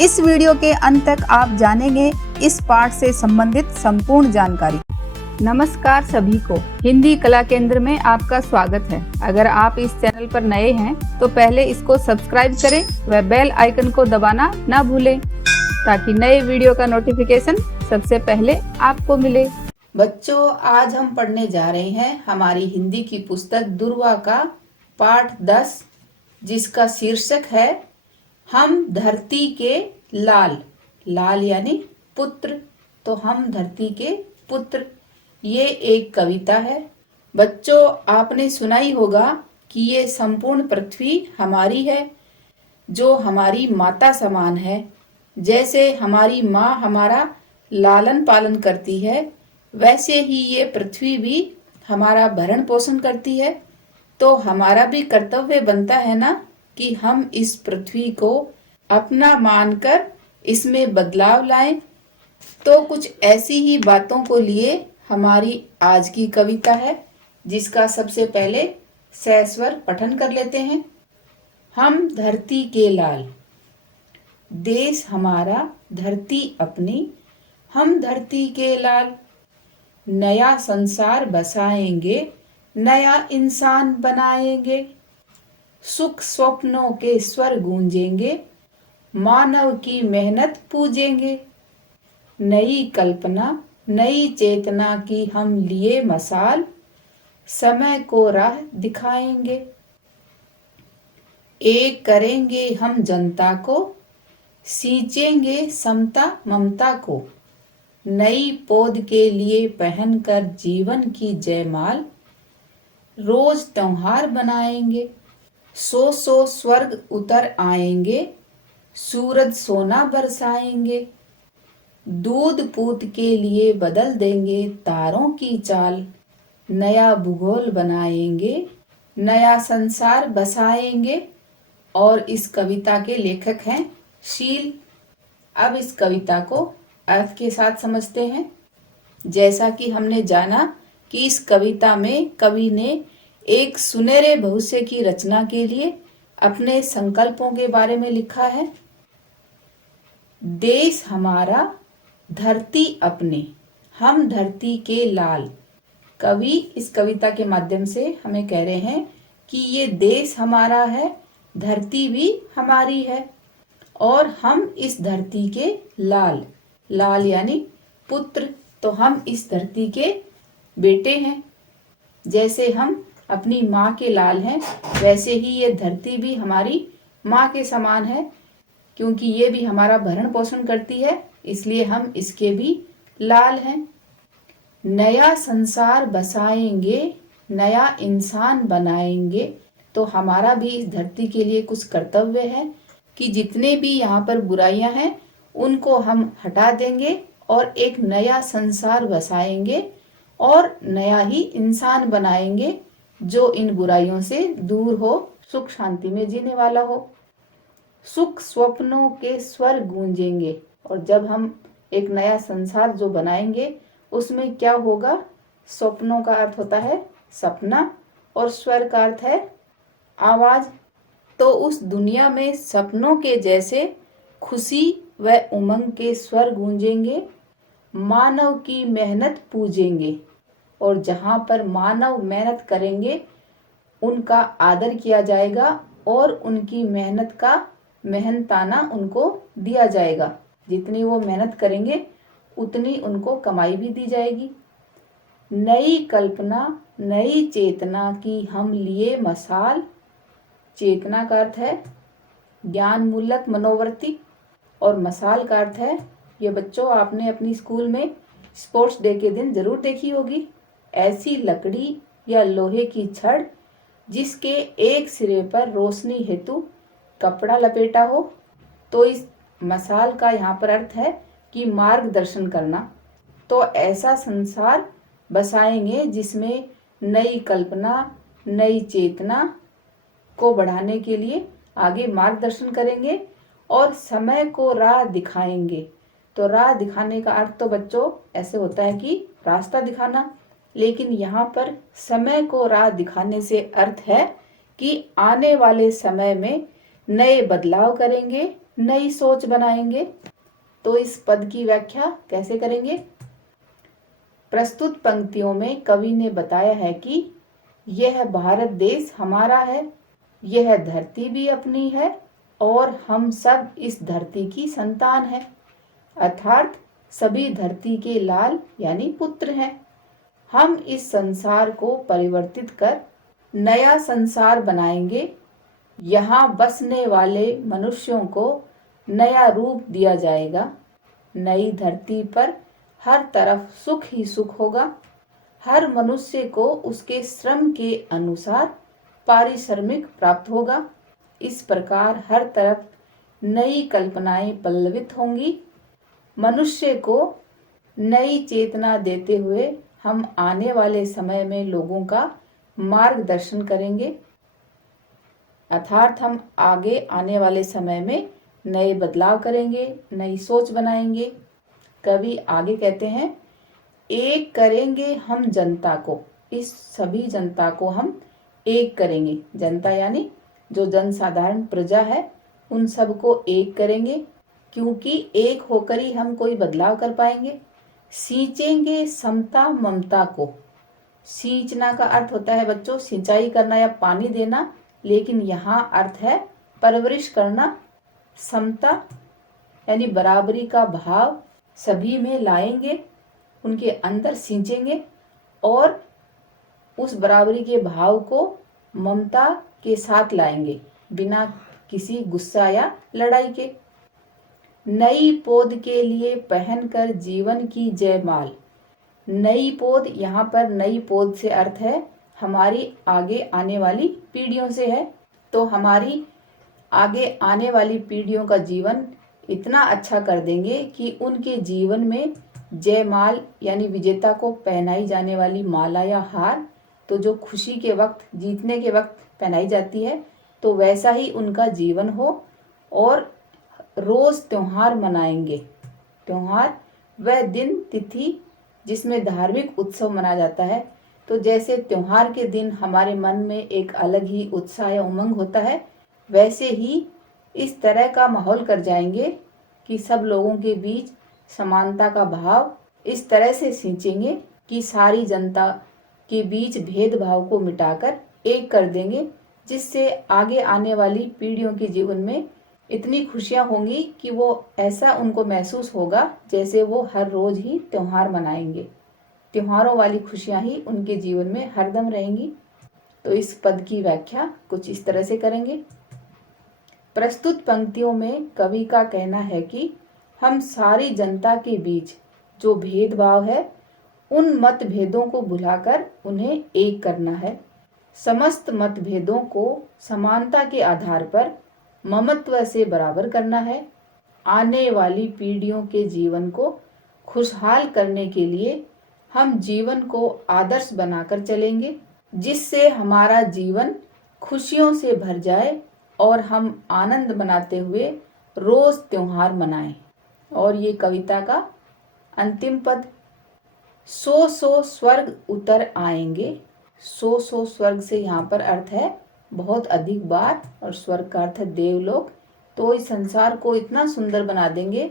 इस वीडियो के अंत तक आप जानेंगे इस पाठ से संबंधित संपूर्ण जानकारी। नमस्कार सभी को, हिंदी कला केंद्र में आपका स्वागत है। अगर आप इस चैनल पर नए हैं तो पहले इसको सब्सक्राइब करें व बेल आइकन को दबाना ना भूलें ताकि नए वीडियो का नोटिफिकेशन सबसे पहले आपको मिले। बच्चों, आज हम पढ़ने जा रहे हैं हमारी हिंदी की पुस्तक दुर्वा का पाठ 10, जिसका शीर्षक है हम धरती के लाल। लाल यानी पुत्र, तो हम धरती के पुत्र। ये एक कविता है। बच्चों, आपने सुना ही होगा कि ये संपूर्ण पृथ्वी हमारी है, जो हमारी माता समान है। जैसे हमारी माँ हमारा लालन पालन करती है, वैसे ही ये पृथ्वी भी हमारा भरण पोषण करती है। तो हमारा भी कर्तव्य बनता है ना कि हम इस पृथ्वी को अपना मानकर इसमें बदलाव लाएं। तो कुछ ऐसी ही बातों को लिए हमारी आज की कविता है, जिसका सबसे पहले सस्वर पठन कर लेते हैं। हम धरती के लाल। देश हमारा, धरती अपनी, हम धरती के लाल। नया संसार बसाएंगे, नया इंसान बनाएंगे। सुख स्वप्नों के स्वर गूंजेंगे, मानव की मेहनत पूजेंगे। नई कल्पना, नई चेतना की हम लिए मसाल, समय को राह दिखाएंगे। एक करेंगे हम जनता को, सींचेंगे समता ममता को। नई पौध के लिए पहनकर जीवन की जयमाल, रोज त्योहार बनाएंगे। सौ सौ स्वर्ग उतर आएंगे, सूरज सोना बरसाएंगे। दूध पूत के लिए बदल देंगे तारों की चाल। नया भूगोल बनाएंगे, नया संसार बसाएंगे। और इस कविता के लेखक हैं शील। अब इस कविता को अर्थ के साथ समझते हैं। जैसा कि हमने जाना कि इस कविता में कवि ने एक सुनहरे भविष्य की रचना के लिए अपने संकल्पों के बारे में लिखा है। देश हमारा, धरती अपने, हम धरती के लाल। कवि इस कविता के माध्यम से हमें कह रहे हैं कि ये देश हमारा है, धरती भी हमारी है और हम इस धरती के लाल। लाल यानी पुत्र, तो हम इस धरती के बेटे हैं। जैसे हम अपनी माँ के लाल हैं, वैसे ही ये धरती भी हमारी माँ के समान है, क्योंकि ये भी हमारा भरण पोषण करती है, इसलिए हम इसके भी लाल हैं। नया संसार बसाएंगे, नया इंसान बनाएंगे। तो हमारा भी इस धरती के लिए कुछ कर्तव्य है कि जितने भी यहाँ पर बुराइयां हैं उनको हम हटा देंगे और एक नया संसार बसाएंगे और नया ही इंसान बनाएंगे, जो इन बुराइयों से दूर हो, सुख शांति में जीने वाला हो। सुख स्वप्नों के स्वर गूंजेंगे। और जब हम एक नया संसार जो बनाएंगे उसमें क्या होगा? स्वप्नों का अर्थ होता है सपना और स्वर का अर्थ है आवाज। तो उस दुनिया में सपनों के जैसे खुशी व उमंग के स्वर गूंजेंगे। मानव की मेहनत पूजेंगे, और जहाँ पर मानव मेहनत करेंगे उनका आदर किया जाएगा और उनकी मेहनत का मेहनताना उनको दिया जाएगा। जितनी वो मेहनत करेंगे उतनी उनको कमाई भी दी जाएगी। नई कल्पना, नई चेतना की हम लिए मसाल। चेतना का अर्थ है ज्ञान मूलक मनोवृत्ति और मसाल का अर्थ है, ये बच्चों आपने अपनी स्कूल में स्पोर्ट्स डे के दिन जरूर देखी होगी, ऐसी लकड़ी या लोहे की छड़ जिसके एक सिरे पर रोशनी हेतु कपड़ा लपेटा हो। तो इस मसाल का यहाँ पर अर्थ है कि मार्गदर्शन करना। तो ऐसा संसार बसाएंगे जिसमें नई कल्पना, नई चेतना को बढ़ाने के लिए आगे मार्गदर्शन करेंगे और समय को राह दिखाएंगे। तो राह दिखाने का अर्थ तो बच्चों ऐसे होता है कि रास्ता दिखाना, लेकिन यहाँ पर समय को राह दिखाने से अर्थ है कि आने वाले समय में नए बदलाव करेंगे, नई सोच बनाएंगे। तो इस पद की व्याख्या कैसे करेंगे? प्रस्तुत पंक्तियों में कवि ने बताया है कि यह भारत देश हमारा है, यह धरती भी अपनी है और हम सब इस धरती की संतान हैं, अर्थात सभी धरती के लाल यानी पुत्र हैं। हम इस संसार को परिवर्तित कर नया संसार बनाएंगे। यहाँ बसने वाले मनुष्यों को नया रूप दिया जाएगा। नई धरती पर हर तरफ सुख ही सुख होगा। हर मनुष्य को उसके श्रम के अनुसार पारिश्रमिक प्राप्त होगा। इस प्रकार हर तरफ नई कल्पनाएं पल्लवित होंगी। मनुष्य को नई चेतना देते हुए हम आने वाले समय में लोगों का मार्गदर्शन करेंगे, अर्थात हम आगे आने वाले समय में नए बदलाव करेंगे, नई सोच बनाएंगे। कवि आगे कहते हैं, एक करेंगे हम जनता को, इस सभी जनता को हम एक करेंगे। जनता यानी जो जनसाधारण प्रजा है, उन सबको एक करेंगे, क्योंकि एक होकर ही हम कोई बदलाव कर पाएंगे। सींचेंगे समता ममता को। सींचना का अर्थ होता है बच्चों सिंचाई करना या पानी देना, लेकिन यहाँ अर्थ है परवरिश करना। समता यानी बराबरी का भाव सभी में लाएंगे, उनके अंदर सींचेंगे और उस बराबरी के भाव को ममता के साथ लाएंगे, बिना किसी गुस्सा या लड़ाई के। नई पौध के लिए पहनकर जीवन की जयमाल। नई पौध, यहाँ पर नई पौध से अर्थ है हमारी आगे आने वाली पीढ़ियों से है। तो हमारी आगे आने वाली पीढ़ियों का जीवन इतना अच्छा कर देंगे कि उनके जीवन में जयमाल यानी विजेता को पहनाई जाने वाली माला या हार, तो जो खुशी के वक्त, जीतने के वक्त पहनाई जाती है, तो वैसा ही उनका जीवन हो। और रोज त्योहार मनाएंगे। त्योहार वह दिन तिथि जिसमें धार्मिक उत्सव मनाया जाता है। तो जैसे त्योहार के दिन हमारे मन में एक अलग ही उत्साह या उमंग होता है, वैसे ही इस तरह का माहौल कर जाएंगे कि सब लोगों के बीच समानता का भाव इस तरह से सींचेंगे कि सारी जनता के बीच भेदभाव को मिटाकर एक कर देंगे, जिससे आगे आने वाली पीढ़ियों के जीवन में इतनी खुशियां होंगी कि वो ऐसा उनको महसूस होगा जैसे वो हर रोज ही त्योहार मनाएंगे। त्योहारों वाली खुशियां ही उनके जीवन में हरदम रहेंगी। तो इस पद की व्याख्या कुछ इस तरह से करेंगे। प्रस्तुत पंक्तियों में कवि का कहना है कि हम सारी जनता के बीच जो भेदभाव है, उन मतभेदों को भुलाकर उन्हें एक करना है। समस्त मतभेदों को समानता के आधार पर ममत्व से बराबर करना है। आने वाली पीढ़ियों के जीवन को खुशहाल करने के लिए हम जीवन को आदर्श बनाकर चलेंगे, जिससे हमारा जीवन खुशियों से भर जाए और हम आनंद मनाते हुए रोज त्योहार मनाएं। और ये कविता का अंतिम पद, सौ सौ स्वर्ग उतर आएंगे। सौ सौ स्वर्ग से यहाँ पर अर्थ है बहुत अधिक बार, और स्वर्ग का अर्थ है देवलोक। तो इस संसार को इतना सुंदर बना देंगे,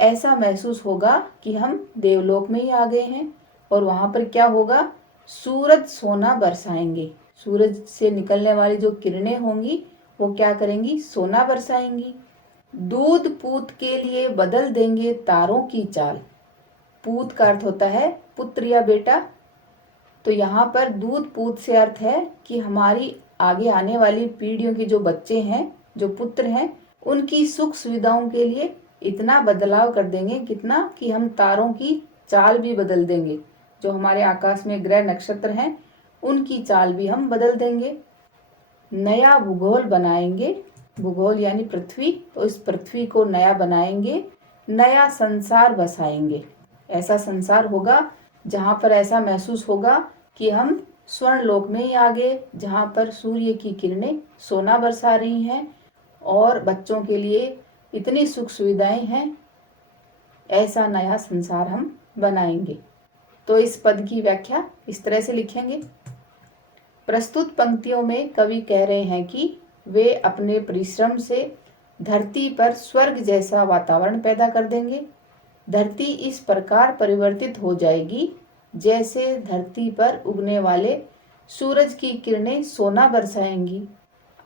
ऐसा महसूस होगा कि हम देवलोक में ही आ गए हैं। और वहां पर क्या होगा, सूरज सोना बरसाएंगे। सूरज से निकलने वाली जो किरणें होंगी वो क्या करेंगी, सोना बरसाएंगी। दूध पूत के लिए बदल देंगे तारों की चाल। पूत का अर्थ होता है पुत्र या बेटा। तो यहाँ पर दूध पूत से अर्थ है कि हमारी आगे आने वाली पीढ़ियों के जो बच्चे हैं, जो पुत्र हैं, उनकी सुख सुविधाओं के लिए इतना बदलाव कर देंगे, कितना कि हम तारों की चाल भी बदल देंगे। जो हमारे आकाश में ग्रह नक्षत्र हैं, उनकी चाल भी हम बदल देंगे। नया भूगोल बनाएंगे। भूगोल यानी पृथ्वी, तो इस पृथ्वी को नया बनाएंगे, नया संसार बसाएंगे। ऐसा संसार होगा जहाँ पर ऐसा महसूस होगा कि हम स्वर्ण लोक में ही आ गए, जहाँ पर सूर्य की किरणें सोना बरसा रही हैं और बच्चों के लिए इतनी सुख सुविधाएं हैं। ऐसा नया संसार हम बनाएंगे। तो इस पद की व्याख्या इस तरह से लिखेंगे। प्रस्तुत पंक्तियों में कवि कह रहे हैं कि वे अपने परिश्रम से धरती पर स्वर्ग जैसा वातावरण पैदा कर देंगे। धरती इस प्रकार परिवर्तित हो जाएगी जैसे धरती पर उगने वाले सूरज की किरणें सोना बरसाएंगी।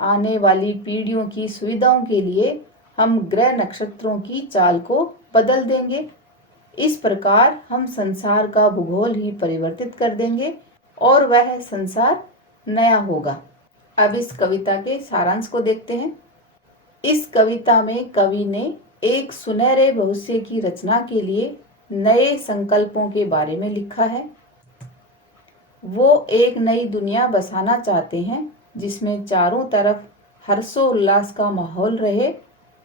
आने वाली पीढ़ियों की सुविधाओं के लिए हम ग्रह नक्षत्रों की चाल को बदल देंगे। इस प्रकार हम संसार का भूगोल ही परिवर्तित कर देंगे और वह संसार नया होगा। अब इस कविता के सारांश को देखते हैं। इस कविता में कवि ने एक सुनहरे भविष्य की रचना के लिए नए संकल्पों के बारे में लिखा है। वो एक नई दुनिया बसाना चाहते हैं जिसमें चारों तरफ हर्षोल्लास का माहौल रहे।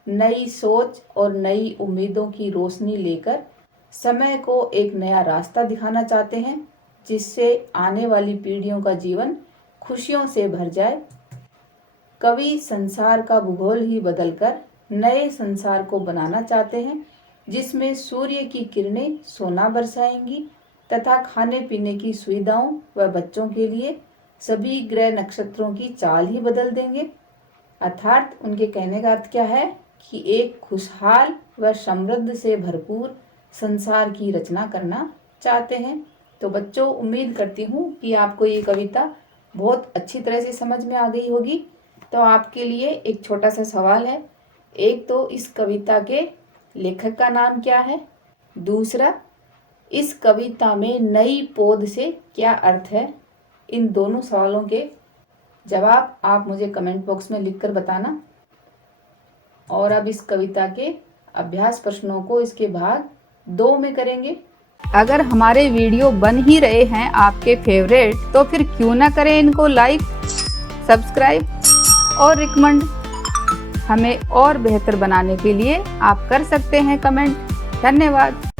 नई सोच और नई उम्मीदों की रोशनी लेकर समय को एक नया रास्ता दिखाना चाहते हैं जिससे आने वाली पीढ़ियों का जीवन खुशियों से भर जाए। कवि संसार का भूगोल ही बदलकर नए संसार को बनाना चाहते हैं जिसमें सूर्य की किरणें सोना बरसाएंगी तथा खाने पीने की सुविधाओं व बच्चों के लिए सभी ग्रह नक्षत्रों की चाल ही बदल देंगे। अर्थात उनके कहने का अर्थ क्या है कि एक खुशहाल व समृद्ध से भरपूर संसार की रचना करना चाहते हैं। तो बच्चों, उम्मीद करती हूँ कि आपको ये कविता बहुत अच्छी तरह से समझ में आ गई होगी। तो आपके लिए एक छोटा सा सवाल है। एक तो इस कविता के लेखक का नाम क्या है, दूसरा इस कविता में नई पौध से क्या अर्थ है। इन दोनों सवालों के जवाब आप मुझे कमेंट बॉक्स में लिखकर बताना। और अब इस कविता के अभ्यास प्रश्नों को इसके भाग 2 में करेंगे। अगर हमारे वीडियो बन ही रहे हैं आपके फेवरेट, तो फिर क्यों ना करें इनको लाइक, सब्सक्राइब और रिकमेंड। हमें और बेहतर बनाने के लिए आप कर सकते हैं कमेंट। धन्यवाद।